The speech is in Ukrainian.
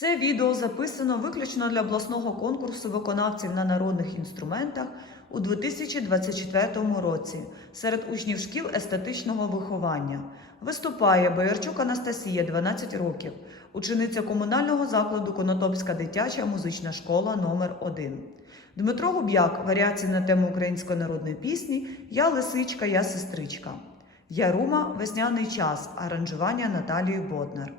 Це відео записано виключно для обласного конкурсу виконавців на народних інструментах у 2024 році серед учнів шкіл естетичного виховання. Виступає Боярчук Анастасія, 12 років, учениця комунального закладу Конотопська дитяча музична школа номер 1 Дмитро Губ'як, варіації на тему української народної пісні Я лисичка, я сестричка. Ярума Весняний час, аранжування Наталії Боднар.